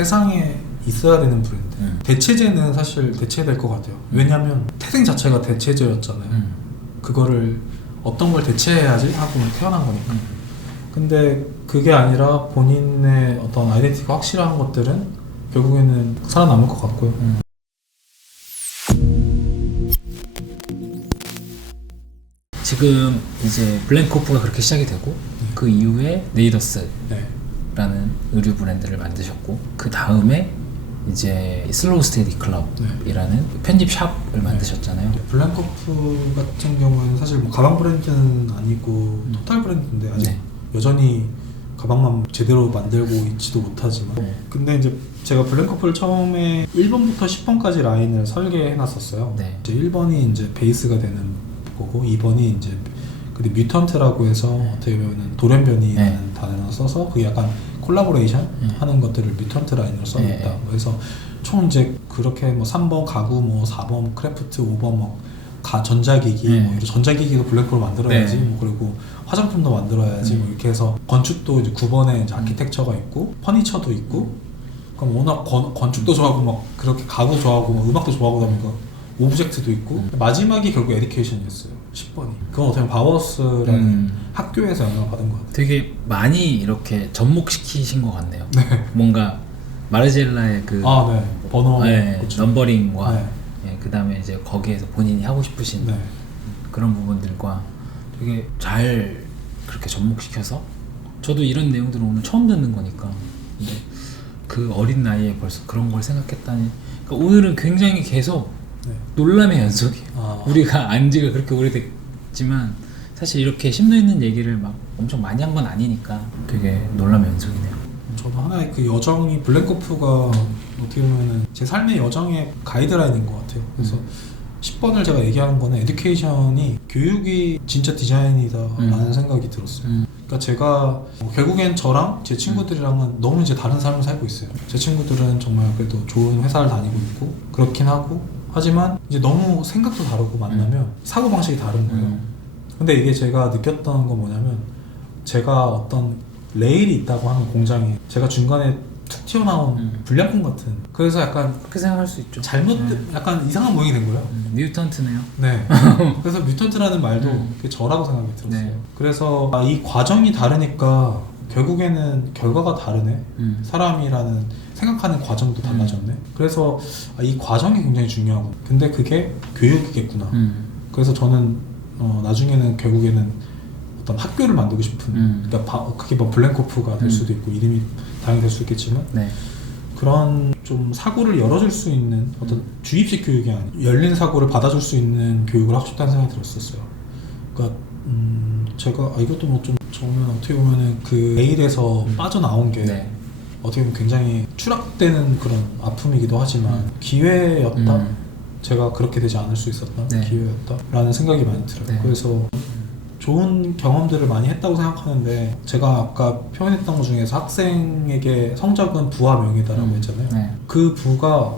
세상에 있어야 되는 브랜드. 대체제는 사실 대체될 것 같아요. 왜냐하면 태생 자체가 대체제였잖아요. 그거를 어떤 걸 대체해야지 하고 태어난 거니까. 근데 그게 아니라 본인의 어떤 아이덴티티가 확실한 것들은 결국에는 살아남을 것 같고요. 지금 이제 블랭크오프가 그렇게 시작이 되고 그 이후에 네이더스라는 의류 브랜드를 만드셨고 그 다음에 이제 슬로우 스테디 클럽이라는 편집 샵을 만드셨잖아요. 블랭크오프 같은 경우는 사실 뭐 가방 브랜드는 아니고 토탈 브랜드인데 아직 여전히 가방만 제대로 만들고 있지도 못하지만 근데 이제 제가 블랭크오프를 처음에 1번부터 10번까지 라인을 설계해놨었어요. 이제 1번이 이제 베이스가 되는 거고 2번이 이제 근데 뮤턴트라고 해서 어떻게 보면 돌연변이라는 단어를 써서 그게 약간 콜라보레이션 하는 것들을 뮤턴트 라인으로 써냈다. 그래서 총 이제 그렇게 뭐 3번 가구, 뭐 4번 크래프트, 5번 뭐 전자기기, 뭐 이런 전자기기도 블랙홀로 만들어야지, 뭐 그리고 화장품도 만들어야지, 뭐 이렇게 해서 건축도 이제 9번에 이제 아키텍처가 있고 퍼니처도 있고, 그럼 워낙 건축도 좋아하고 막 그렇게 가구 좋아하고 막 음악도 좋아하고 하니까 오브젝트도 있고 마지막이 결국 에듀케이션이었어요. 10번이. 그건 어떻게 보면 바우하우스라는 학교에서 영향을 받은 것 같아요. 되게 많이 이렇게 접목시키신 것 같네요. 뭔가 마르젤라의 그 번호, 넘버링과 그 다음에 이제 거기에서 본인이 하고 싶으신 그런 부분들과 되게 잘 그렇게 접목시켜서 저도 이런 내용들을 오늘 처음 듣는 거니까 근데 그 어린 나이에 벌써 그런 걸 생각했다니 그러니까 오늘은 굉장히 계속 놀람의 연속이에요. 우리가 안 지가 그렇게 오래됐지만 사실 이렇게 심도 있는 얘기를 막 엄청 많이 한 건 아니니까 되게 놀람의 연속이네요. 저도 하나의 그 여정이 블랭크오프가 어떻게 보면은 제 삶의 여정의 가이드라인인 것 같아요. 그래서 10번을 제가 얘기하는 거는 에듀케이션이 교육이 진짜 디자인이다 라는 생각이 들었어요. 그러니까 제가 결국엔 저랑 제 친구들이랑은 너무 이제 다른 삶을 살고 있어요. 제 친구들은 정말 그래도 좋은 회사를 다니고 있고 그렇긴 하고 하지만 이제 너무 생각도 다르고 만나면 사고방식이 다른 거예요. 근데 이게 제가 느꼈던 건 뭐냐면 제가 어떤 레일이 있다고 하는 공장에 제가 중간에 툭 튀어나온 불량품 같은 그래서 약간 그렇게 생각할 수 있죠. 잘못 약간 이상한 모양이 된 거예요. 뮤턴트네요. 네. 그래서 뮤턴트라는 말도 그게 저라고 생각이 들었어요. 그래서 이 과정이 다르니까 결국에는 결과가 다르네. 사람이라는 생각하는 과정도 달라졌네. 그래서 이 과정이 굉장히 중요하고 근데 그게 교육이겠구나. 그래서 저는 나중에는 결국에는 어떤 학교를 만들고 싶은 그러니까 그게 뭐 블랭크오프가 될 수도 있고 이름이 당연히 될 수 있겠지만 그런 좀 사고를 열어줄 수 있는 어떤 주입식 교육이 아닌 열린 사고를 받아줄 수 있는 교육을 하고 싶다는 생각이 들었었어요. 그러니까 제가 이것도 뭐 좀 저는 어떻게 보면은 그 레일에서 빠져나온 게 어떻게 보면 굉장히 추락되는 그런 아픔이기도 하지만 기회였다. 제가 그렇게 되지 않을 수 있었다. 기회였다. 라는 생각이 많이 들어요. 그래서 좋은 경험들을 많이 했다고 생각하는데 제가 아까 표현했던 것 중에서 학생에게 성적은 부와 명예다라고 했잖아요. 그 부가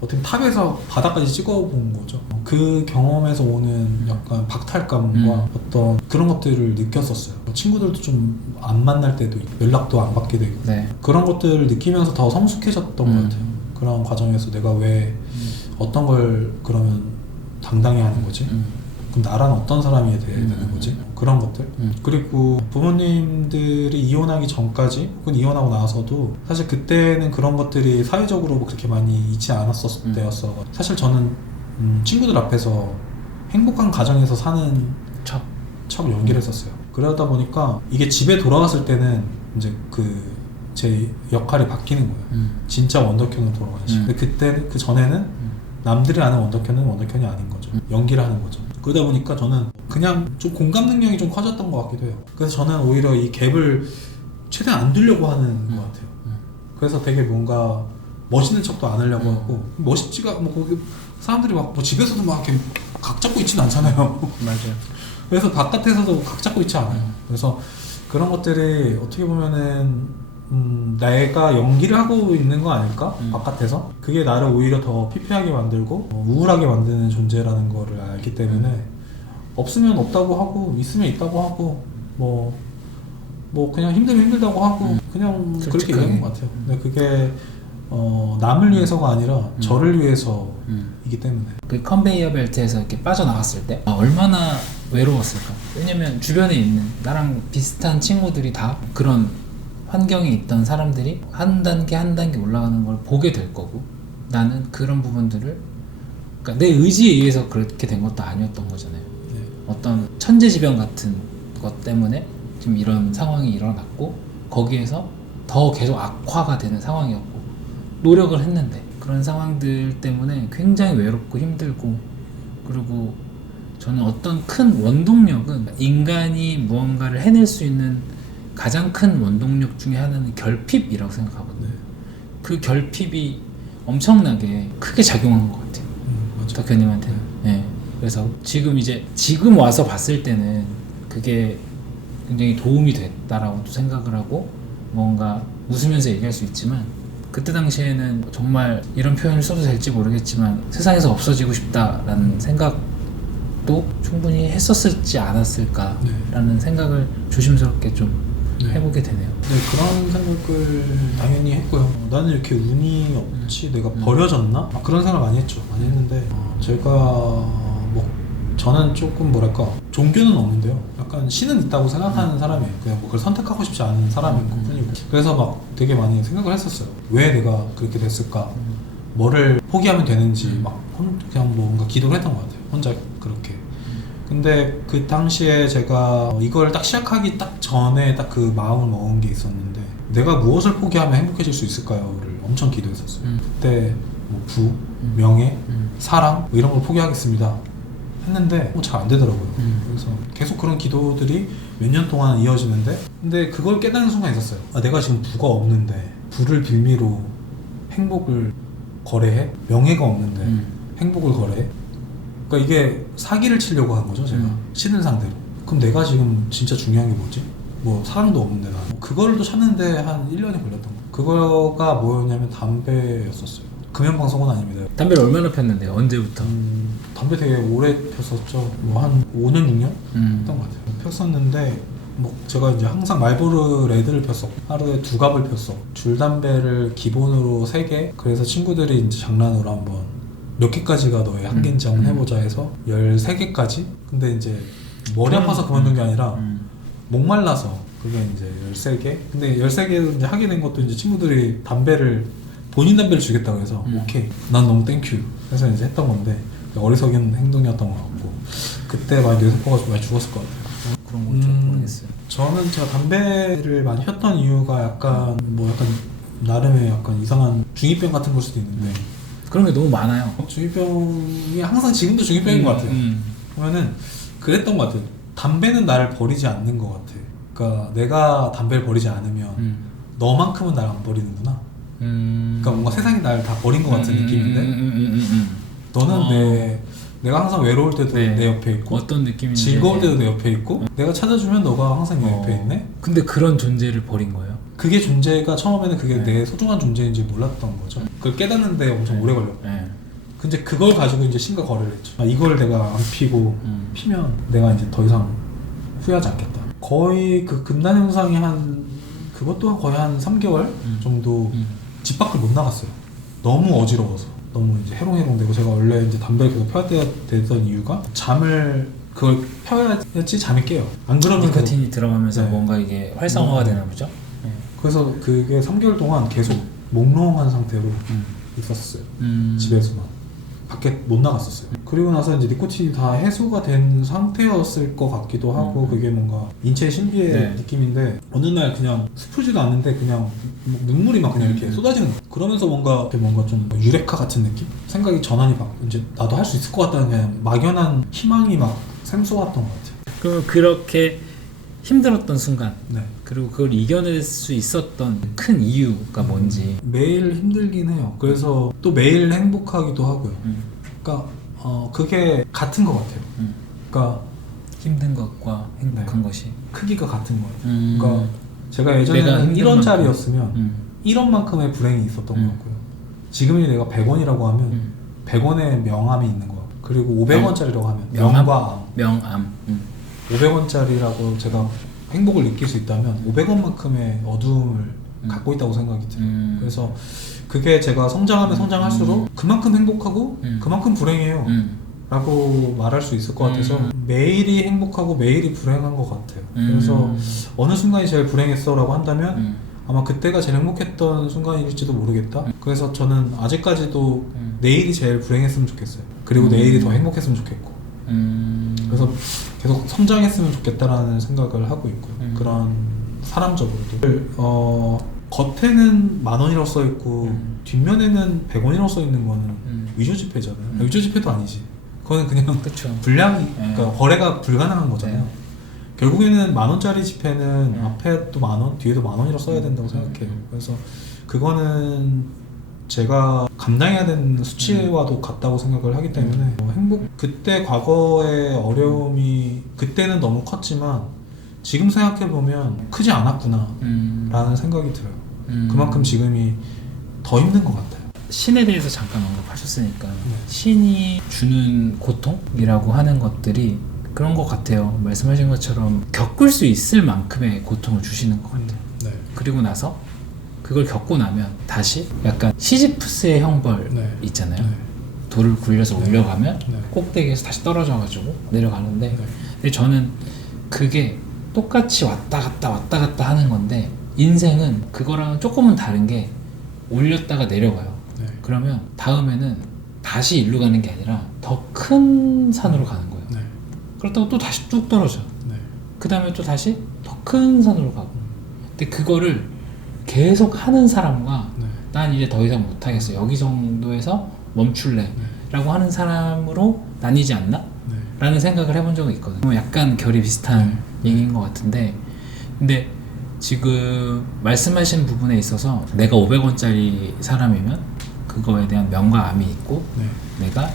어떻게 탑에서 바닥까지 찍어본 거죠. 그 경험에서 오는 약간 박탈감과 어떤 그런 것들을 느꼈었어요. 친구들도 좀 안 만날 때도 있고 연락도 안 받게 되고 그런 것들을 느끼면서 더 성숙해졌던 것 같아요. 그런 과정에서 내가 왜 어떤 걸 그러면 당당히 하는 거지? 그럼 나란 어떤 사람이 돼야 되는 거지? 그런 것들. 그리고 부모님들이 이혼하기 전까지 혹은 이혼하고 나서도 사실 그때는 그런 것들이 사회적으로 그렇게 많이 있지 않았었을 때였어. 사실 저는 친구들 앞에서 행복한 가정에서 사는 척 연기를 했었어요. 그러다 보니까 이게 집에 돌아왔을 때는 이제 제 역할이 바뀌는 거예요. 진짜 원더견으로 돌아가야지. 근데 그때 그 전에는 남들이 아는 원더견은 원더견이 아닌 거죠. 연기를 하는 거죠. 그러다 보니까 저는 그냥 좀 공감 능력이 좀 커졌던 것 같기도 해요. 그래서 저는 오히려 이 갭을 최대한 안 두려고 하는 것 같아요. 그래서 되게 뭔가 멋있는 척도 안 하려고 하고 멋있지가 뭐 거기 사람들이 막 뭐 집에서도 막 이렇게 각 잡고 있지는 않잖아요. 맞아요. 그래서 바깥에서도 각 잡고 있지 않아요. 그래서 그런 것들이 어떻게 보면은 내가 연기를 하고 있는 거 아닐까? 바깥에서 그게 나를 오히려 더 피폐하게 만들고 우울하게 만드는 존재라는 거를 알기 때문에 없으면 없다고 하고 있으면 있다고 하고 뭐 그냥 힘들면 힘들다고 하고 그냥 그렇게 얘기하는 것 같아요. 근데 그게 남을 위해서가 아니라 저를 위해서이기 때문에. 그 컨베이어 벨트에서 이렇게 빠져나갔을 때 얼마나 외로웠을까? 왜냐면 주변에 있는 나랑 비슷한 친구들이 다 그런 환경에 있던 사람들이 한 단계 한 단계 올라가는 걸 보게 될 거고, 나는 그런 부분들을, 그러니까 내 의지에 의해서 그렇게 된 것도 아니었던 거잖아요. 네. 어떤 천재지변 같은 것 때문에 지금 이런 상황이 일어났고, 거기에서 더 계속 악화가 되는 상황이었고, 노력을 했는데 그런 상황들 때문에 굉장히 외롭고 힘들고, 그리고 저는 어떤 큰 원동력은 인간이 무언가를 해낼 수 있는 가장 큰 원동력 중에 하나는 결핍이라고 생각하거든요. 네. 그 결핍이 엄청나게 크게 작용한 것 같아요. 맞죠. 덕현님한테는. 네. 그래서 지금 와서 봤을 때는 그게 굉장히 도움이 됐다라고도 생각을 하고, 뭔가 웃으면서 얘기할 수 있지만, 그때 당시에는 정말 이런 표현을 써도 될지 모르겠지만 세상에서 없어지고 싶다라는 생각도 충분히 했었을지 않았을까라는 생각을 조심스럽게 좀 해보게 되네요. 네, 그런 생각을 당연히 했고요. 나는 이렇게 운이 없지, 내가 버려졌나? 그런 생각을 많이 했죠. 많이 했는데 제가 저는 조금 뭐랄까, 종교는 없는데요, 약간 신은 있다고 생각하는 사람이에요. 그냥 뭐 그걸 선택하고 싶지 않은 사람인 것 뿐이고. 그래서 막 되게 많이 생각을 했었어요. 왜 내가 그렇게 됐을까? 뭐를 포기하면 되는지 막 그냥 뭔가 기도를 했던 것 같아요. 혼자 그렇게. 근데 그 당시에 제가 이걸 딱 시작하기 딱 전에 딱 그 마음을 먹은 게 있었는데, 내가 무엇을 포기하면 행복해질 수 있을까요?를 엄청 기도했었어요. 그때 뭐 부, 명예, 사랑 뭐 이런 걸 포기하겠습니다 했는데 잘 안 되더라고요. 그래서 계속 그런 기도들이 몇 년 동안 이어지는데, 근데 그걸 깨닫는 순간이 있었어요. 내가 지금 부가 없는데 부를 빌미로 행복을 거래해? 명예가 없는데 행복을 거래해? 그러니까 이게 사기를 치려고 한 거죠, 제가. 신을 상대로. 그럼 내가 지금 진짜 중요한 게 뭐지? 뭐 사랑도 없는데 나. 그걸도 찾는데 한 1년이 걸렸던 거. 그거가 뭐였냐면 담배였었어요. 금연방송은 아닙니다. 담배를 얼마나 폈는데요? 언제부터? 담배 되게 오래 폈었죠. 뭐 한 5년, 6년? 했던 것 같아요. 폈었는데 뭐 제가 이제 항상 말보르 레드를 폈었고, 하루에 2갑을 폈어. 줄담배를 기본으로 3개. 그래서 친구들이 이제 장난으로 한번 몇 개까지가 너의 한계인지 한번 해보자 해서 13개까지? 근데 이제 머리 아파서 그만둔 게 아니라 목말라서 그게 이제 13개? 근데 13개 이제 하게 된 것도 이제 친구들이 본인 담배를 주겠다고 해서 오케이, 난 너무 땡큐 해서 이제 했던 건데, 어리석은 행동이었던 것 같고, 그때 많이 뇌세포가 많이 죽었을 것 같아요. 그런 건 좀 모르겠어요. 저는 제가 담배를 많이 폈던 이유가 약간 나름의 약간 이상한 중이병 같은 걸 수도 있는데, 그런 게 너무 많아요. 중이병이 항상 지금도 중이병인 것 같아요. 보면은 그랬던 것 같아요. 담배는 나를 버리지 않는 것 같아. 그러니까 내가 담배를 버리지 않으면 너만큼은 날 안 버리는구나. 그러니까 뭔가 세상이 날 다 버린 것 같은 느낌인데, 너는 내가 항상 외로울 때도 내 옆에 있고, 어떤 느낌인지, 즐거울 때도 내 옆에 있고, 내가 찾아주면 너가 항상 내 옆에 있네. 근데 그런 존재를 버린 거예요? 그게 존재가 처음에는 그게 내 소중한 존재인지 몰랐던 거죠. 그걸 깨닫는데 엄청 오래 걸렸고. 근데 그걸 가지고 이제 신과 거래를 했죠. 이걸 내가 안 피고 피면 내가 이제 더 이상 후회하지 않겠다. 거의 그 금단 현상이 그것도 거의 한 3개월 정도 집 밖을 못 나갔어요. 너무 어지러워서. 너무 이제 해롱해롱되고, 제가 원래 이제 담배를 계속 펴야 되던 이유가 그걸 펴야지 잠이 깨요. 안 그러면 니코틴이 들어가면서 뭔가 이게 활성화가 되나 보죠? 그래서 그게 3개월 동안 계속 몽롱한 상태로 있었어요. 집에서만. 밖에 못 나갔었어요. 그리고 나서 이제 니코틴이 다 해소가 된 상태였을 것 같기도 하고, 그게 뭔가 인체의 신비의 느낌인데, 어느 날 그냥 슬프지도 않는데 그냥 눈물이 막 그냥 이렇게 쏟아지는 거예요. 그러면서 뭔가 좀 유레카 같은 느낌? 생각이 전환이 막 이제 나도 할 수 있을 것 같다는 그냥 막연한 희망이 막 샘솟았던 것 같아요. 그럼 그렇게 힘들었던 순간, 네. 그리고 그걸 이겨낼 수 있었던 큰 이유가 뭔지. 매일 힘들긴 해요. 그래서 또 매일 행복하기도 하고요. 그러니까 그게 같은 것 같아요. 그러니까 힘든 것과 행복한 것이 크기가 같은 것 같아요. 그러니까 제가 예전에는 내가 1원짜리였으면 1원만큼의 불행이 있었던 것 같고요. 지금이 내가 100원이라고 하면 100원의 명암이 있는 것 같고, 그리고 500원짜리라고 하면 명과 명암. 500원짜리라고 제가 행복을 느낄 수 있다면 500원만큼의 어두움을 갖고 있다고 생각이 들어요. 그래서 그게 제가 성장하면 성장할수록 그만큼 행복하고 그만큼 불행해요 라고 말할 수 있을 것 같아서 매일이 행복하고 매일이 불행한 것 같아요. 그래서 어느 순간이 제일 불행했어 라고 한다면 아마 그때가 제일 행복했던 순간일지도 모르겠다. 그래서 저는 아직까지도 내일이 제일 불행했으면 좋겠어요. 그리고 내일이 더 행복했으면 좋겠고 그래서 계속 성장했으면 좋겠다라는 생각을 하고 있고요. 그런 사람적으로도 겉에는 10,000원이라고 써있고 뒷면에는 100원이라고 써있는 거는 위조지폐잖아요. 위조지폐도 아니지. 그거는 그냥 그쵸. 불량이 그러니까 거래가 불가능한 거잖아요. 결국에는 10,000원짜리 지폐는 앞에도 10,000원, 뒤에도 10,000원이라고 써야 된다고 생각해요. 그래서 그거는 제가 감당해야 되는 수치와도 같다고 생각을 하기 때문에 그때 과거의 어려움이 그때는 너무 컸지만 지금 생각해보면 크지 않았구나 라는 생각이 들어요. 그만큼 지금이 더 힘든 것 같아요. 신에 대해서 잠깐 언급하셨으니까 신이 주는 고통이라고 하는 것들이 그런 것 같아요. 말씀하신 것처럼 겪을 수 있을 만큼의 고통을 주시는 것 같아요. 그리고 나서 그걸 겪고 나면 다시 약간 시지프스의 형벌 있잖아요. 돌을 굴려서 올려가면 꼭대기에서 다시 떨어져가지고 내려가는데 근데 저는 그게 똑같이 왔다 갔다 하는 건데 인생은 그거랑은 조금은 다른 게 올렸다가 내려가요. 그러면 다음에는 다시 일로 가는 게 아니라 더 큰 산으로 가는 거예요. 그렇다고 또 다시 뚝 떨어져. 그 다음에 또 다시 더 큰 산으로 가고. 근데 그거를 계속 하는 사람과 난 이제 더 이상 못하겠어. 여기 정도에서 멈출래. 라고 하는 사람으로 나뉘지 않나? 라는 생각을 해본 적은 있거든요. 약간 결이 비슷한 얘기인 것 같은데 근데 지금 말씀하신 부분에 있어서 내가 500원짜리 사람이면 그거에 대한 명과암이 있고 내가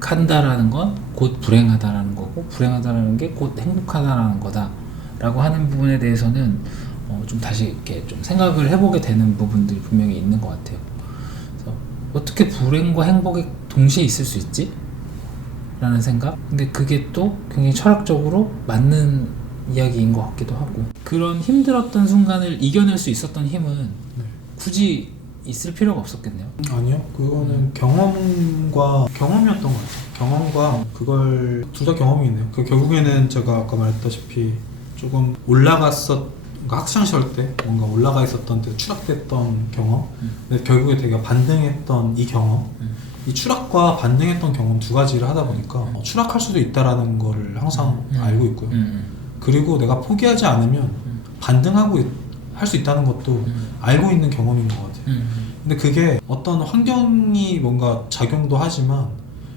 행복한다라는 건 곧 불행하다라는 거고 불행하다라는 게 곧 행복하다라는 거다 라고 하는 부분에 대해서는 좀 다시 이렇게 좀 생각을 해보게 되는 부분들이 분명히 있는 것 같아요. 그래서 어떻게 불행과 행복이 동시에 있을 수 있지? 라는 생각? 근데 그게 또 굉장히 철학적으로 맞는 이야기인 것 같기도 하고 그런 힘들었던 순간을 이겨낼 수 있었던 힘은 굳이 있을 필요가 없었겠네요. 아니요. 그거는 경험이었던 것 같아요. 경험과 그걸 둘 다 경험이 있네요. 그 결국에는 제가 아까 말했다시피 조금 학창시절 때 뭔가 올라가 있었던 때 추락됐던 경험 근데 결국에 되게 반등했던 이 경험 이 추락과 반등했던 경험 두 가지를 하다 보니까 추락할 수도 있다라는 거를 항상 알고 있고요. 그리고 내가 포기하지 않으면 반등하고 할 수 있다는 것도 알고 있는 경험인 것 같아요. 근데 그게 어떤 환경이 뭔가 작용도 하지만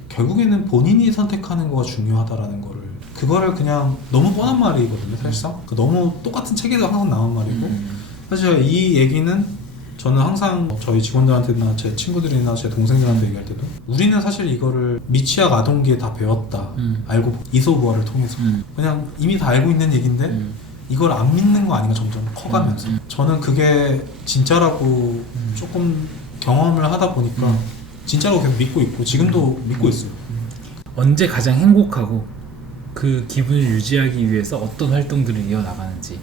결국에는 본인이 선택하는 거가 중요하다라는 거를 그거를 그냥 너무 뻔한 말이거든요. 사실상 너무 똑같은 책에도 항상 나온 말이고 사실 이 얘기는 저는 항상 저희 직원들한테나 제 친구들이나 제 동생들한테 얘기할 때도 우리는 사실 이거를 미취학 아동기에 다 배웠다 알고 이소부화를 통해서 그냥 이미 다 알고 있는 얘기인데 이걸 안 믿는 거 아닌가 점점 커가면서 저는 그게 진짜라고 조금 경험을 하다 보니까 진짜로 계속 믿고 있고 지금도 믿고 있어요. 언제 가장 행복하고 그 기분을 유지하기 위해서 어떤 활동들을 이어나가는지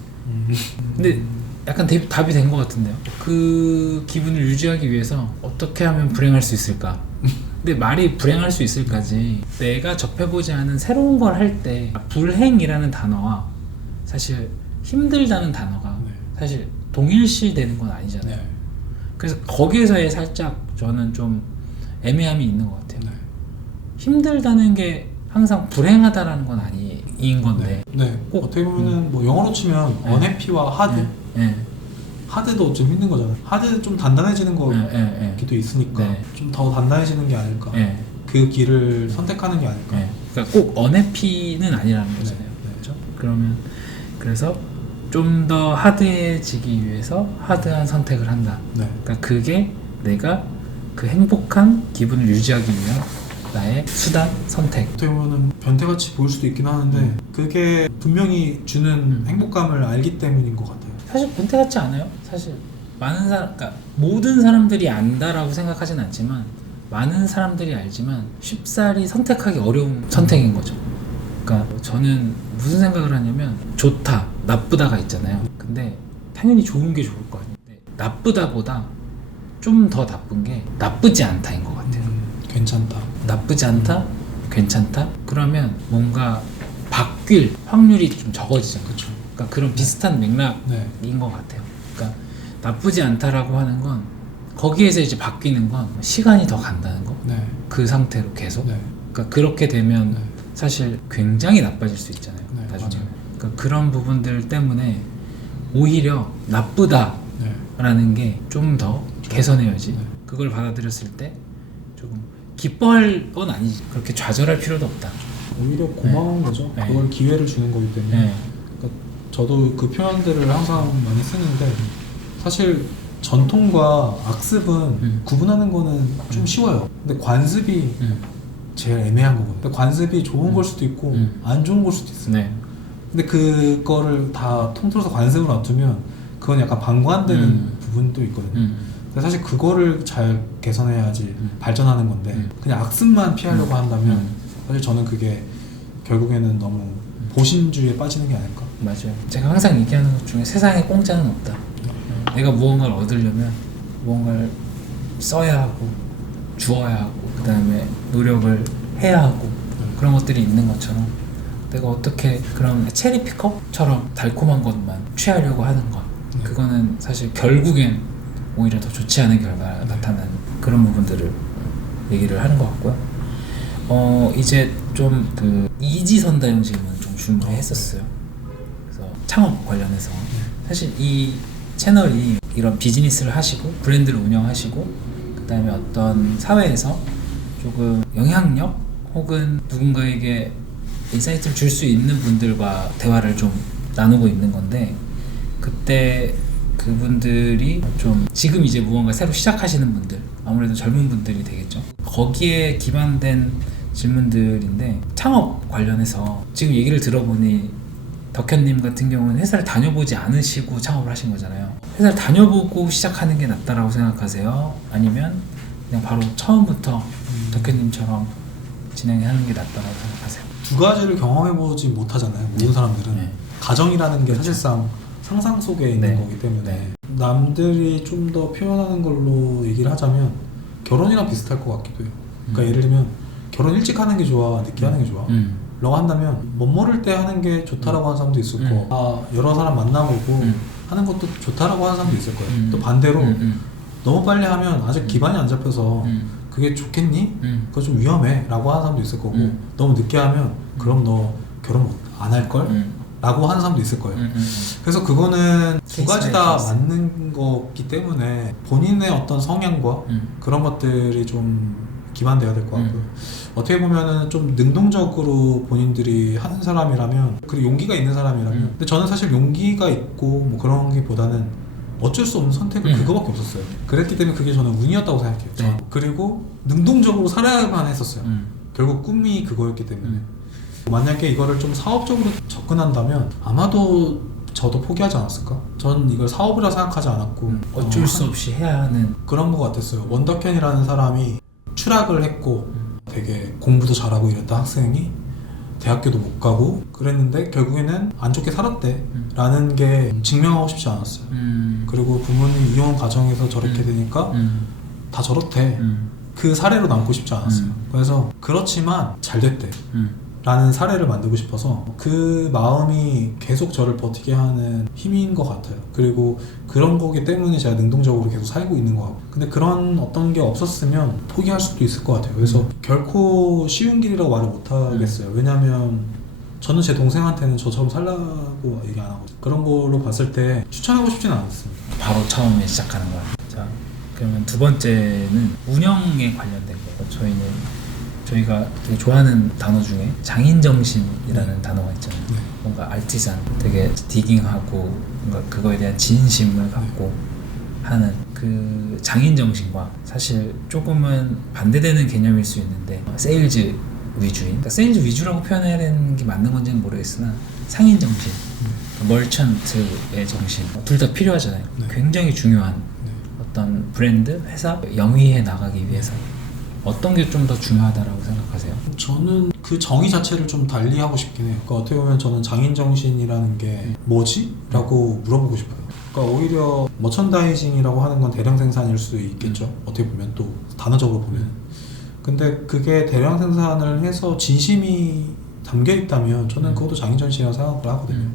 근데 약간 답이 된 것 같은데요. 그 기분을 유지하기 위해서 어떻게 하면 불행할 수 있을까? 근데 말이 불행할 수 있을까지 내가 접해보지 않은 새로운 걸 할 때 불행이라는 단어와 사실 힘들다는 단어가 사실 동일시 되는 건 아니잖아요. 그래서 거기에서의 살짝 저는 좀 애매함이 있는 것 같아요. 힘들다는 게 항상 불행하다라는 건 아닌 건데 꼭 어떻게 보면은 뭐 영어로 치면 unhappy와 hard 하드도 좀 힘든 거잖아요. 하드 좀 단단해지는 거기도 있으니까 좀 더 단단해지는 게 아닐까. 그 길을 선택하는 게 아닐까. 그러니까 꼭 unhappy는 아니라는 거잖아요. 그렇죠? 그래서 좀 더 하드해지기 위해서 하드한 선택을 한다. 그러니까 그게 내가 그 행복한 기분을 유지하기 위한 나의 수단, 선택. 어떻게 보면 변태같이 보일 수도 있긴 하는데 그게 분명히 주는 행복감을 알기 때문인 것 같아요. 사실 변태 같지 않아요. 사실 많은 그러니까 모든 사람들이 안다라고 생각하진 않지만 많은 사람들이 알지만 쉽사리 선택하기 어려운 선택인 거죠. 그러니까 저는 무슨 생각을 하냐면 좋다, 나쁘다가 있잖아요. 근데 당연히 좋은 게 좋을 거 아니에요. 나쁘다보다 좀 더 나쁜 게 나쁘지 않다인 것 같아요. 괜찮다. 나쁘지 않다, 괜찮다. 그러면 뭔가 바뀔 확률이 좀 적어지잖아요. 그렇죠. 그러니까 그런 비슷한 맥락인 네. 것 같아요. 그러니까 나쁘지 않다라고 하는 건 거기에서 이제 바뀌는 건 시간이 더 간다는 거. 네. 그 상태로 계속. 네. 그러니까 그렇게 되면 네. 사실 굉장히 나빠질 수 있잖아요. 네, 나중에. 맞아요. 그러니까 그런 부분들 때문에 오히려 나쁘다라는 네. 게 좀 더 개선해야지. 네. 그걸 받아들였을 때 조금 기뻐할 건 아니지. 그렇게 좌절할 필요도 없다. 오히려 고마운 거죠. 네. 그걸 기회를 주는 거기 때문에. 네. 그러니까 저도 그 표현들을 항상 많이 쓰는데 사실 전통과 악습은 구분하는 거는 좀 쉬워요. 근데 관습이 제일 애매한 거거든요. 근데 관습이 좋은 걸 수도 있고 안 좋은 걸 수도 있어요. 네. 근데 그거를 다 통틀어서 관습을 놔두면 그건 약간 방관되는 부분도 있거든요. 근데 사실 그거를 잘 개선해야지 발전하는 건데 그냥 악습만 피하려고 한다면 사실 저는 그게 결국에는 너무 보신주의에 빠지는 게 아닐까. 맞아요. 제가 항상 얘기하는 것 중에 세상에 공짜는 없다. 내가 무언가를 얻으려면 무언가를 써야 하고 주어야 하고 그 다음에 노력을 해야 하고 그런 것들이 있는 것처럼 내가 어떻게 그런 체리 픽업처럼 달콤한 것만 취하려고 하는 것 그거는 사실 결국엔 오히려 더 좋지 않은 결과가 나타나는 그런 부분들을 얘기를 하는 것 같고요. 이제 좀 그 이지선다형 질문 좀 준비를 했었어요. 그래서 창업 관련해서 사실 이 채널이 이런 비즈니스를 하시고 브랜드를 운영하시고 그 다음에 어떤 사회에서 조금 영향력 혹은 누군가에게 인사이트를 줄 수 있는 분들과 대화를 좀 나누고 있는 건데 그때 그분들이 좀 지금 이제 무언가 새로 시작하시는 분들 아무래도 젊은 분들이 되겠죠. 거기에 기반된 질문들인데 창업 관련해서 지금 얘기를 들어보니 덕현님 같은 경우는 회사를 다녀보지 않으시고 창업을 하신 거잖아요. 회사를 다녀보고 시작하는 게 낫다라고 생각하세요? 아니면 그냥 바로 처음부터 덕현님처럼 진행하는 게 낫다라고 생각하세요? 두 가지를 경험해보지 못하잖아요. 모든 사람들은. 네. 가정이라는 게 그렇죠. 사실상 상상 속에 있는 네. 거기 때문에 네. 남들이 좀 더 표현하는 걸로 얘기를 하자면 결혼이랑 비슷할 것 같기도 해요. 그러니까 예를 들면 결혼 일찍 하는 게 좋아, 늦게 하는 게 좋아? 라고 한다면 못 모를 때 하는 게 좋다라고 하는 사람도 있을 거고 여러 사람 만나보고 하는 것도 좋다라고 하는 사람도 있을 거예요. 또 반대로 너무 빨리 하면 아직 기반이 안 잡혀서 그게 좋겠니? 그거 좀 위험해 라고 하는 사람도 있을 거고 너무 늦게 하면 그럼 너 결혼 안 할 걸? 라고 하는 사람도 있을 거예요. 그래서 그거는 두 가지 다 맞는 거기 때문에 본인의 어떤 성향과 그런 것들이 좀 기반돼야 될 것 같고요. 어떻게 보면은 좀 능동적으로 본인들이 하는 사람이라면 그리고 용기가 있는 사람이라면 근데 저는 사실 용기가 있고 뭐 그런 게 보다는 어쩔 수 없는 선택은 그거밖에 없었어요. 그랬기 때문에 그게 저는 운이었다고 생각해요. 네. 그리고 능동적으로 살아야만 했었어요. 결국 꿈이 그거였기 때문에 만약에 이거를 좀 사업적으로 접근한다면 아마도 저도 포기하지 않았을까? 전 이걸 사업이라 생각하지 않았고 어쩔 수 없이 해야 하는 그런 것 같았어요. 원덕현이라는 사람이 추락을 했고 되게 공부도 잘하고 이랬던 학생이 대학교도 못 가고 그랬는데 결국에는 안 좋게 살았대 라는 게 증명하고 싶지 않았어요. 그리고 부모님 이혼 과정에서 저렇게 되니까 다 저렇대. 그 사례로 남고 싶지 않았어요. 그래서 그렇지만 잘 됐대 라는 사례를 만들고 싶어서 그 마음이 계속 저를 버티게 하는 힘인 것 같아요. 그리고 그런 거기 때문에 제가 능동적으로 계속 살고 있는 것 같고 근데 그런 어떤 게 없었으면 포기할 수도 있을 것 같아요. 그래서 결코 쉬운 길이라고 말을 못 하겠어요. 왜냐면 저는 제 동생한테는 저처럼 살라고 얘기 안 하고 그런 걸로 봤을 때 추천하고 싶지는 않았습니다. 바로 처음에 시작하는 거야. 자, 그러면 두 번째는 운영에 관련된 거예요. 저희가 되게 좋아하는 단어 중에 장인정신이라는 단어가 있잖아요. 뭔가 알티산, 되게 디깅하고 뭔가 그거에 대한 진심을 갖고 하는 그 장인정신과 사실 조금은 반대되는 개념일 수 있는데 세일즈 위주인, 그러니까 세일즈 위주라고 표현해야 되는 게 맞는 건지는 모르겠으나 상인정신, 멀천트의 정신 둘 다 필요하잖아요. 굉장히 중요한 어떤 브랜드, 회사 영위해 나가기 위해서 어떤 게 좀 더 중요하다라고 생각하세요? 저는 그 정의 자체를 좀 달리 하고 싶긴 해요. 그러니까 어떻게 보면 저는 장인정신이라는 게 뭐지? 라고 물어보고 싶어요. 그러니까 오히려 머천다이징이라고 하는 건 대량 생산일 수 있겠죠. 어떻게 보면 또 단어적으로 보면. 근데 그게 대량 생산을 해서 진심이 담겨 있다면 저는 그것도 장인정신이라고 생각을 하거든요.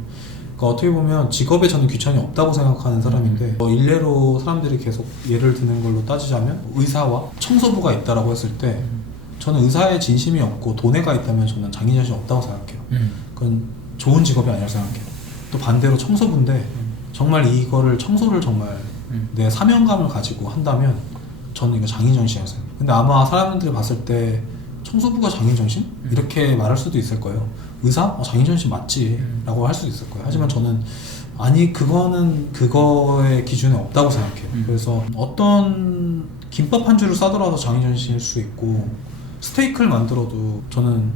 그러니까 어떻게 보면 직업에 저는 귀천이 없다고 생각하는 사람인데 일례로 사람들이 계속 예를 드는 걸로 따지자면 의사와 청소부가 있다라고 했을 때 저는 의사에 진심이 없고 돈에가 있다면 저는 장인정신이 없다고 생각해요. 그건 좋은 직업이 아니라고 생각해요. 또 반대로 청소부인데 정말 이거를 청소를 정말 내 사명감을 가지고 한다면 저는 이거 장인정신이라고 생각해요. 근데 아마 사람들이 봤을 때 청소부가 장인정신? 이렇게 말할 수도 있을 거예요. 의사? 장인정신 맞지? 라고 할 수도 있을 거예요. 하지만 저는 아니 그거는 그거의 기준에 없다고 생각해요. 그래서 어떤 김밥 한 줄을 싸더라도 장인정신일 수 있고 스테이크를 만들어도 저는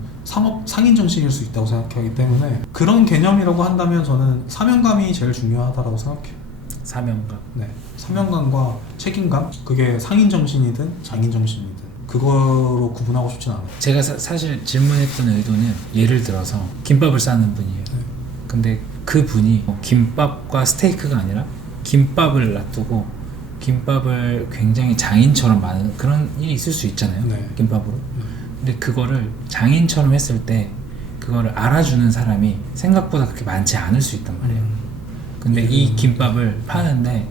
상인정신일 수 있다고 생각하기 때문에 그런 개념이라고 한다면 저는 사명감이 제일 중요하다고 생각해요. 사명감? 네. 사명감과 책임감? 그게 상인정신이든 장인정신이든 그거로 구분하고 싶진 않아요. 제가 사실 질문했던 의도는 예를 들어서 김밥을 싸는 분이에요. 네. 근데 그 분이 김밥과 스테이크가 아니라 김밥을 놔두고 김밥을 굉장히 장인처럼 많은 그런 일이 있을 수 있잖아요. 네. 김밥으로. 근데 그거를 장인처럼 했을 때 그거를 알아주는 사람이 생각보다 그렇게 많지 않을 수 있단 말이에요. 근데 이 김밥을 파는데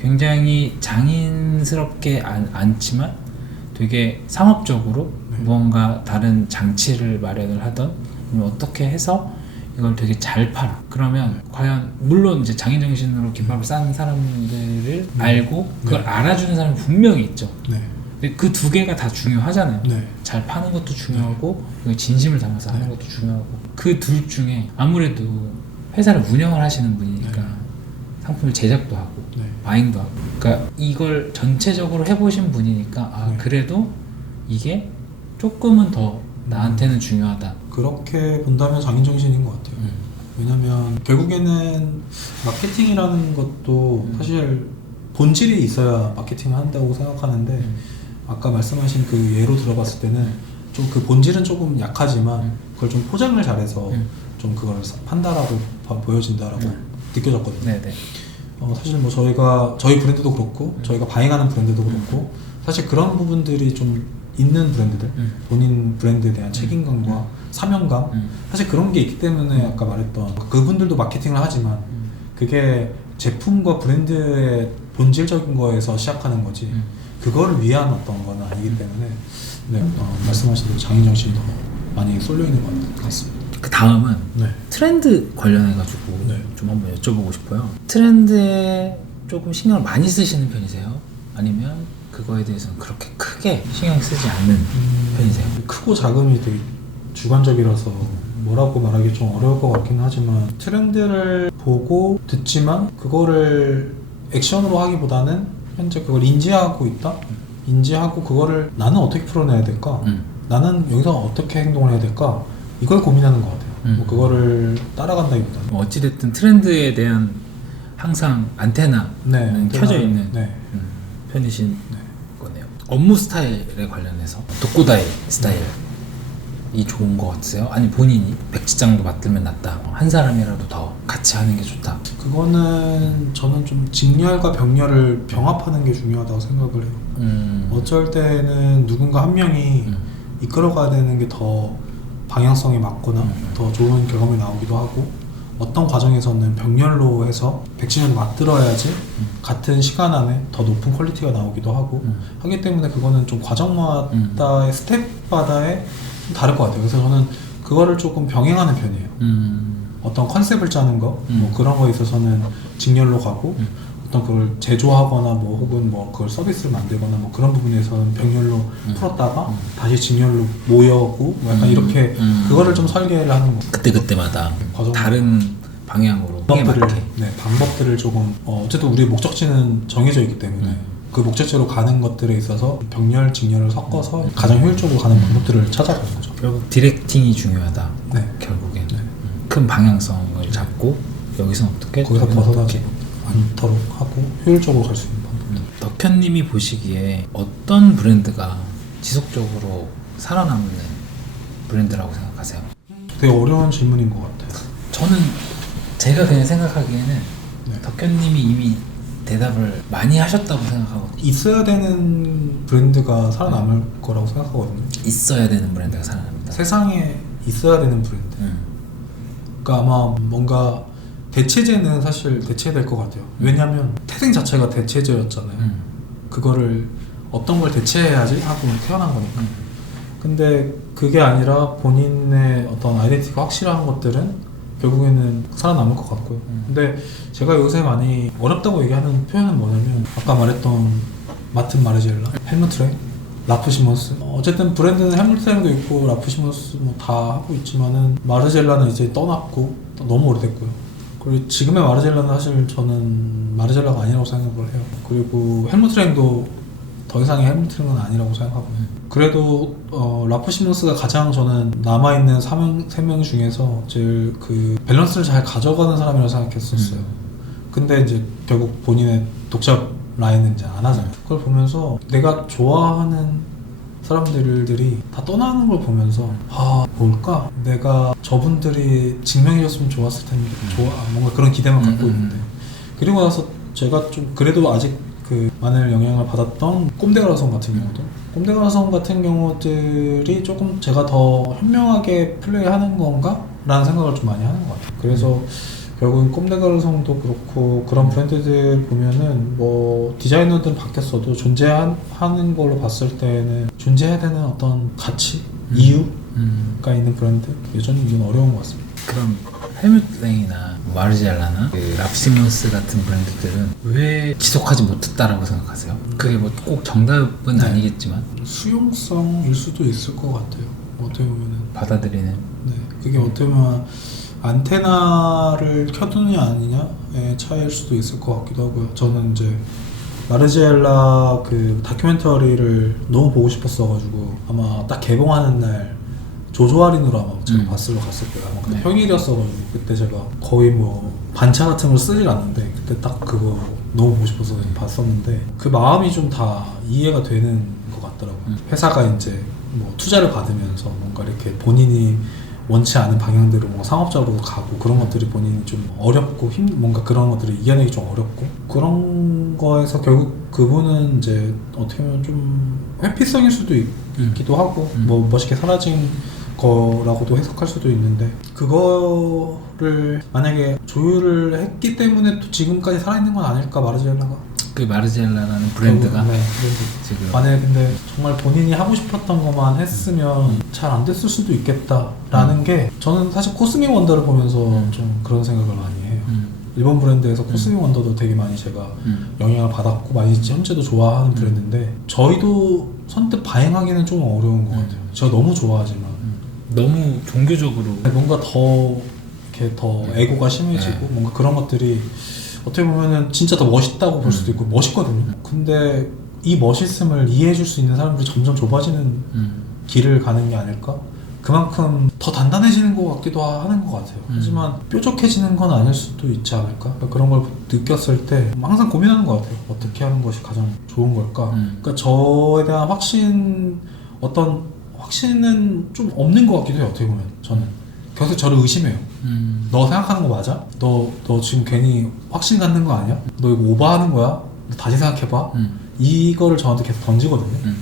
굉장히 장인스럽게 않지만 되게 상업적으로 무언가 다른 장치를 마련을 하던 어떻게 해서 이걸 되게 잘 팔아. 그러면 과연 물론 이제 장인정신으로 김밥을 싸는 사람들을 알고 그걸 알아주는 사람이 분명히 있죠. 네. 근데 그 두 개가 다 중요하잖아요. 네. 잘 파는 것도 중요하고 진심을 담아서 하는 것도 중요하고 그 둘 중에 아무래도 회사를 운영을 하시는 분이니까 상품을 제작도 하고 바잉도 하고 그러니까 이걸 전체적으로 해보신 분이니까 그래도 이게 조금은 더 나한테는 중요하다. 그렇게 본다면 장인정신인 것 같아요. 왜냐면 결국에는 마케팅이라는 것도 사실 본질이 있어야 마케팅을 한다고 생각하는데 아까 말씀하신 그 예로 들어봤을 때는 좀 그 본질은 조금 약하지만 그걸 좀 포장을 잘해서 좀 그걸 판다라고 보여진다라고 느껴졌거든요. 네네. 사실 뭐 저희 브랜드도 그렇고 저희가 바잉하는 브랜드도 그렇고 사실 그런 부분들이 좀 있는 브랜드들 본인 브랜드에 대한 책임감과 사명감 사실 그런 게 있기 때문에 아까 말했던 그분들도 마케팅을 하지만 그게 제품과 브랜드의 본질적인 거에서 시작하는 거지 그거를 위한 어떤 건 아니기 때문에 말씀하신 대로 장인정신이 더 많이 쏠려 있는 것 같습니다. 그 다음은 트렌드 관련해가지고 좀 한번 여쭤보고 싶어요. 트렌드에 조금 신경을 많이 쓰시는 편이세요? 아니면 그거에 대해서는 그렇게 크게 신경 쓰지 않는 편이세요? 크고 작음이 되게 주관적이라서 뭐라고 말하기 좀 어려울 것 같긴 하지만 트렌드를 보고 듣지만 그거를 액션으로 하기보다는 현재 그걸 인지하고 있다? 인지하고 그거를 나는 어떻게 풀어내야 될까? 나는 여기서 어떻게 행동을 해야 될까? 이걸 고민하는 것 같아요. 뭐 그거를 따라간다기보다는 어찌됐든 트렌드에 대한 항상 안테나는 켜져 있는 편이신 거네요. 업무 스타일에 관련해서 독고다이 스타일이 좋은 것 같으세요? 아니 본인이 백지장도 맡으면 낫다, 한 사람이라도 더 같이 하는 게 좋다. 그거는 저는 좀 직렬과 병렬을 병합하는 게 중요하다고 생각을 해요. 어쩔 때는 누군가 한 명이 이끌어가야 되는 게 더 방향성에 맞거나 더 좋은 결과물이 나오기도 하고 어떤 과정에서는 병렬로 해서 백신을 맞들어야지 같은 시간 안에 더 높은 퀄리티가 나오기도 하고 하기 때문에 그거는 좀 과정마다의 스텝마다의 좀 다를 것 같아요. 그래서 저는 그거를 조금 병행하는 편이에요. 어떤 컨셉을 짜는 거, 뭐 그런 거에 있어서는 직렬로 가고 어떤 그걸 제조하거나 뭐 혹은 뭐 그걸 서비스를 만들거나 뭐 그런 부분에서는 병렬로 풀었다가 다시 직렬로 모여고 뭐 약간 이렇게 그거를 좀 설계를 하는 거. 그때마다 다른 방향으로 방법들을 조금 어쨌든 우리의 목적지는 정해져 있기 때문에 그 목적지로 가는 것들에 있어서 병렬, 직렬을 섞어서 가장 효율적으로 가는 방법들을 찾아가는 거죠. 결국 디렉팅이 중요하다. 결국엔 큰 방향성을 잡고 여기서 어떻게 거기서 벗어나지 않도록 하고 효율적으로 갈 수 있는 방법들. 덕현님이 보시기에 어떤 브랜드가 지속적으로 살아남는 브랜드라고 생각하세요? 되게 어려운 질문인 것 같아요. 저는 제가 그냥 생각하기에는 네. 덕현님이 이미 대답을 많이 하셨다고 생각하거든요. 있어야 되는 브랜드가 살아남을 거라고 생각하거든요. 있어야 되는 브랜드가 살아납니다. 세상에 있어야 되는 브랜드. 그러니까 아마 뭔가 대체제는 사실 대체될 것 같아요. 왜냐하면 태생 자체가 대체제였잖아요. 그거를 어떤 걸 대체해야지 하고 태어난 거니까. 근데 그게 아니라 본인의 어떤 아이덴티티가 확실한 것들은 결국에는 살아남을 것 같고요. 근데 제가 요새 많이 어렵다고 얘기하는 표현은 뭐냐면 아까 말했던 마틴 마르젤라, 헬무트 레인, 라프 시몬스. 어쨌든 브랜드는 헬무트 레인도 있고 라프 시몬스 뭐 다 하고 있지만은 마르젤라는 이제 떠났고 너무 오래됐고요. 그리고 지금의 마르젤라는 사실 저는 마르젤라가 아니라고 생각을 해요. 그리고 헬무트 레인도 더 이상의 헬무트 레인은 아니라고 생각하고요. 그래도 라프 시몬스가 가장 저는 남아있는 3명 중에서 제일 그 밸런스를 잘 가져가는 사람이라고 생각했었어요. 근데 이제 결국 본인의 독자 라인은 이제 안 하잖아요. 그걸 보면서 내가 좋아하는 사람들이 다 떠나는 걸 보면서 아 뭘까? 내가 저분들이 증명해줬으면 좋았을 텐데 뭔가 그런 기대만 갖고 있는데 그리고 나서 제가 좀 그래도 아직 그 많은 영향을 받았던 꼼데가라성 같은 경우도 꼼데가라성 같은 경우들이 조금 제가 더 현명하게 플레이하는 건가? 라는 생각을 좀 많이 하는 것 같아요. 그래서 결국은 꼼데가라성도 그렇고 그런 브랜드들 보면은 뭐 디자이너들은 바뀌었어도 존재하는 걸로 봤을 때는 존재해야 되는 어떤 가치? 이유가 있는 브랜드? 여전히 이건 어려운 것 같습니다. 그럼 헬무트 레인이나 마르젤라나 그 랍시몬스 같은 브랜드들은 왜 지속하지 못했다라고 생각하세요? 그게 뭐 꼭 정답은 네. 아니겠지만 수용성일 수도 있을 것 같아요. 어떻게 보면은 받아들이는 네, 그게 어떻게 보면 안테나를 켜두느냐 아니냐의 차이일 수도 있을 것 같기도 하고요. 저는 이제 마르지엘라 그 다큐멘터리를 너무 보고 싶었어가지고 아마 딱 개봉하는 날 조조 할인으로 아마 제가 봤을 거예요. 아마 그때 네. 평일이었어가지고 그때 제가 거의 뭐 반차 같은 걸 쓰질 않는데 그때 딱 그거 너무 보고 싶어서 봤었는데 그 마음이 좀 다 이해가 되는 것 같더라고요. 회사가 이제 뭐 투자를 받으면서 뭔가 이렇게 본인이 원치 않은 방향대로 뭐 상업적으로 가고 그런 것들이 본인이 좀 어렵고 뭔가 그런 것들을 이겨내기 좀 어렵고 그런 거에서 결국 그분은 이제 어떻게 보면 좀 회피성일 수도 있기도 하고 뭐 멋있게 사라진 거라고도 해석할 수도 있는데 그거를 만약에 조율을 했기 때문에 또 지금까지 살아있는 건 아닐까 마르지엘라가 그 마르젤라라는 브랜드가 네, 지금 만약에 근데 정말 본인이 하고 싶었던 것만 했으면 잘 안 됐을 수도 있겠다라는 게 저는 사실 코스믹 원더를 보면서 좀 그런 생각을 많이 해요. 일본 브랜드에서 코스믹 원더도 되게 많이 제가 영향을 받았고 많이 현재도 좋아하는 브랜드인데 저희도 선뜻 바행하기는 좀 어려운 것 같아요. 제가 너무 좋아하지만 너무 종교적으로 뭔가 더 이렇게 더 에고가 심해지고 뭔가 그런 것들이 어떻게 보면은 진짜 더 멋있다고 볼 수도 있고 멋있거든요. 근데 이 멋있음을 이해해줄 수 있는 사람들이 점점 좁아지는 길을 가는 게 아닐까? 그만큼 더 단단해지는 것 같기도 하는 것 같아요. 하지만 뾰족해지는 건 아닐 수도 있지 않을까? 그런 걸 느꼈을 때 항상 고민하는 것 같아요. 어떻게 하는 것이 가장 좋은 걸까? 그러니까 저에 대한 어떤 확신은 좀 없는 것 같기도 해요. 어떻게 보면 저는 계속 저를 의심해요. 너 생각하는 거 맞아? 너 지금 괜히 확신 갖는 거 아니야? 너 이거 오버하는 거야? 너 다시 생각해봐. 이거를 저한테 계속 던지거든요.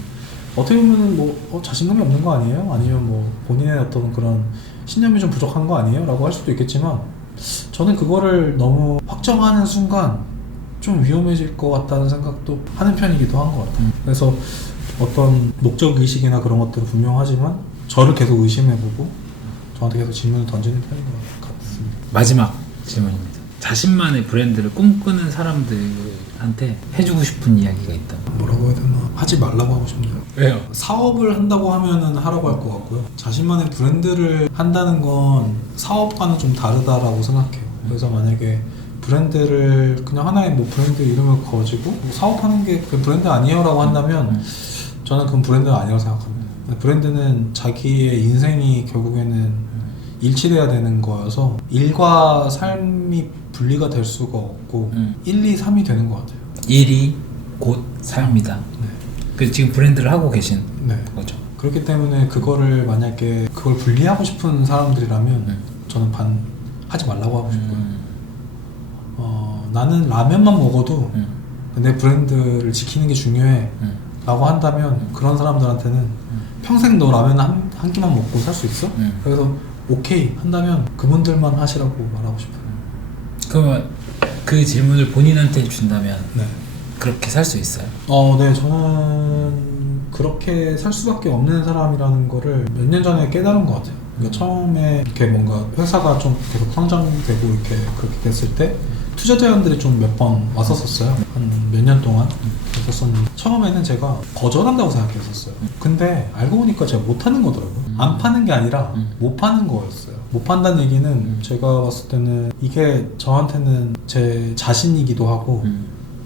어떻게 보면 뭐 자신감이 없는 거 아니에요? 아니면 뭐 본인의 어떤 그런 신념이 좀 부족한 거 아니에요? 라고 할 수도 있겠지만 저는 그거를 너무 확정하는 순간 좀 위험해질 것 같다는 생각도 하는 편이기도 한 것 같아요. 그래서 어떤 목적의식이나 그런 것들은 분명하지만 저를 계속 의심해보고 저한테 계속 질문을 던지는 편인 것 같습니다. 마지막 질문입니다. 자신만의 브랜드를 꿈꾸는 사람들한테 해주고 싶은 이야기가 있다. 뭐라고 해야 되나? 하지 말라고 하고 싶네요. 왜요? 사업을 한다고 하면은 하라고 할 것 같고요. 자신만의 브랜드를 한다는 건 사업과는 좀 다르다라고 생각해요. 그래서 만약에 브랜드를 그냥 하나의 뭐 브랜드 이름을 거지고 뭐 사업하는 게 그 브랜드 아니에요 라고 한다면 저는 그건 브랜드가 아니라고 생각합니다. 브랜드는 자기의 인생이 결국에는 일치돼야 되는 거여서 일과 삶이 분리가 될 수가 없고 1, 2, 3이 되는 것 같아요. 일이 곧 삶이다. 네. 그 지금 브랜드를 하고 계신 네. 거죠. 그렇기 때문에 그거를 만약에 그걸 분리하고 싶은 사람들이라면 저는 하지 말라고 하고 싶고요. 나는 라면만 먹어도 내 브랜드를 지키는 게 중요해 라고 한다면 그런 사람들한테는 평생 너 라면 한 끼만 먹고 살 수 있어? 그래서 오케이 한다면 그분들만 하시라고 말하고 싶어요. 그러면 그 질문을 본인한테 준다면 네. 그렇게 살 수 있어요? 네, 저는 그렇게 살 수밖에 없는 사람이라는 거를 몇 년 전에 깨달은 것 같아요. 그러니까 처음에 이렇게 뭔가 회사가 좀 계속 성장되고 이렇게 그렇게 됐을 때 투자 제안들이 좀 몇 번 왔었어요. 한 몇 년 동안 있었었는데 처음에는 제가 거절한다고 생각했었어요. 근데 알고 보니까 제가 못하는 거더라고요. 안 파는 게 아니라 못 파는 거였어요. 못 판다는 얘기는 제가 봤을 때는 이게 저한테는 제 자신이기도 하고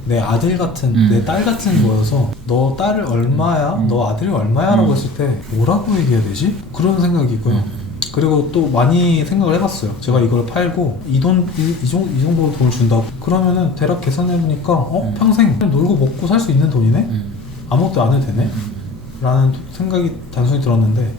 내 아들 같은, 내 딸 같은 거여서 너 딸을 얼마야? 너 아들이 얼마야? 라고 했을 때 뭐라고 얘기해야 되지? 그런 생각이고요. 그리고 또 많이 생각을 해봤어요. 제가 이걸 팔고 이 정도 돈을 준다고 그러면은 대략 계산해보니까 평생 놀고 먹고 살 수 있는 돈이네? 아무것도 안 해도 되네? 라는 생각이 단순히 들었는데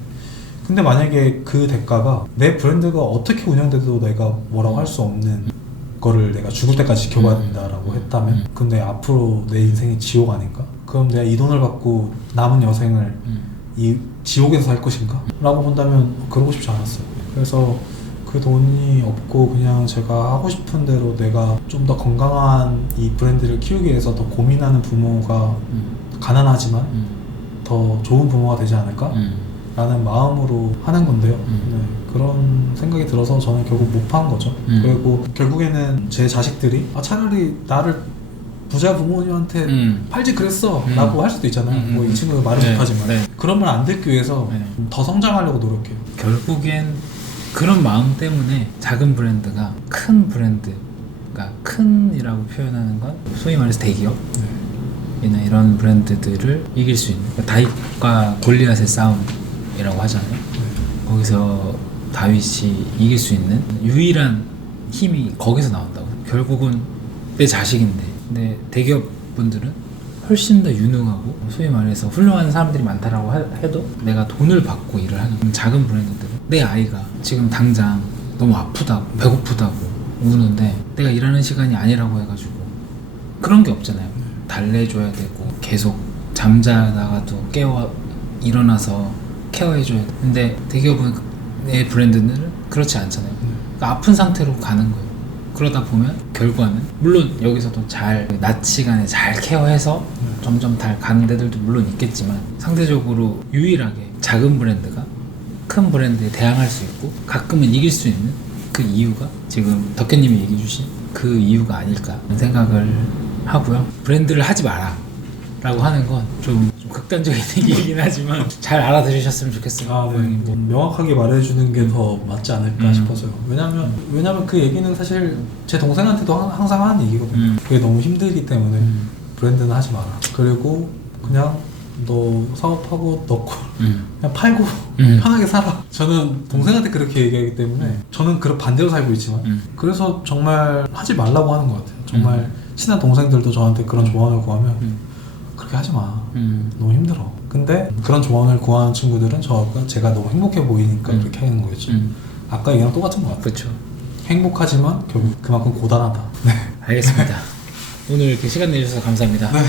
근데 만약에 그 대가가 내 브랜드가 어떻게 운영돼도 내가 뭐라고 할 수 없는 거를 내가 죽을 때까지 지켜봐야 된다라고 했다면 근데 앞으로 내 인생이 지옥 아닌가? 그럼 내가 이 돈을 받고 남은 여생을 이 지옥에서 살 것인가? 라고 본다면 그러고 싶지 않았어요. 그래서 그 돈이 없고 그냥 제가 하고 싶은 대로 내가 좀 더 건강한 이 브랜드를 키우기 위해서 더 고민하는 부모가 가난하지만 더 좋은 부모가 되지 않을까? 라는 마음으로 하는 건데요. 네, 그런 생각이 들어서 저는 결국 못 판 거죠. 그리고 결국에는 제 자식들이 차라리 나를 부자 부모님한테 팔지 그랬어 라고 할 수도 있잖아요. 뭐 이 친구가 말을 못하지만 그런 말 안 듣기 위해서 더 성장하려고 노력해요. 결국엔 그런 마음 때문에 작은 브랜드가 큰 브랜드, 그러니까 큰이라고 표현하는 건 소위 말해서 대기업 이나 이런 브랜드들을 이길 수 있는, 그러니까 다윗과 골리앗의 싸움이라고 하잖아요. 거기서 다윗이 이길 수 있는 유일한 힘이 거기서 나온다고. 결국은 내 자식인데, 근데 대기업 분들은 훨씬 더 유능하고 소위 말해서 훌륭한 사람들이 많다라고 해도 내가 돈을 받고 일을 하는 작은 브랜드들은 내 아이가 지금 당장 너무 아프다고 배고프다고 우는데 내가 일하는 시간이 아니라고 해가지고 그런 게 없잖아요. 달래줘야 되고 계속 잠자다가도 깨워 일어나서 케어해줘야 돼. 근데 대기업은 내 브랜드는 그렇지 않잖아요. 그러니까 아픈 상태로 가는 거예요. 그러다 보면 결과는 물론 여기서도 잘 낮 시간에 잘 케어해서 점점 잘 가는 데들도 물론 있겠지만 상대적으로 유일하게 작은 브랜드가 큰 브랜드에 대항할 수 있고 가끔은 이길 수 있는 그 이유가 지금 덕현님이 얘기해 주신 그 이유가 아닐까 생각을 하고요. 브랜드를 하지 마라 라고 하는 건 좀 극단적인 얘기이긴 하지만 잘 알아들으셨으면 좋겠어요. 네. 명확하게 말해주는 게 더 맞지 않을까 싶어서요. 왜냐면 그 얘기는 사실 제 동생한테도 항상 하는 얘기거든요. 그게 너무 힘들기 때문에 브랜드는 하지 마라. 그리고 그냥 너 사업하고 넣고 그냥 팔고 편하게 살아. 저는 동생한테 그렇게 얘기하기 때문에 저는 그런 반대로 살고 있지만 그래서 정말 하지 말라고 하는 것 같아요. 정말 친한 동생들도 저한테 그런 조언을 구하면 그렇게 하지 마. 너무 힘들어. 근데 그런 조언을 구하는 친구들은 제가 너무 행복해 보이니까 그렇게 하는 거겠죠. 아까 얘기랑 똑같은 것 같아요. 그렇죠. 행복하지만 결국 그만큼 고단하다. 네. 알겠습니다. 오늘 이렇게 시간 내주셔서 감사합니다. 네,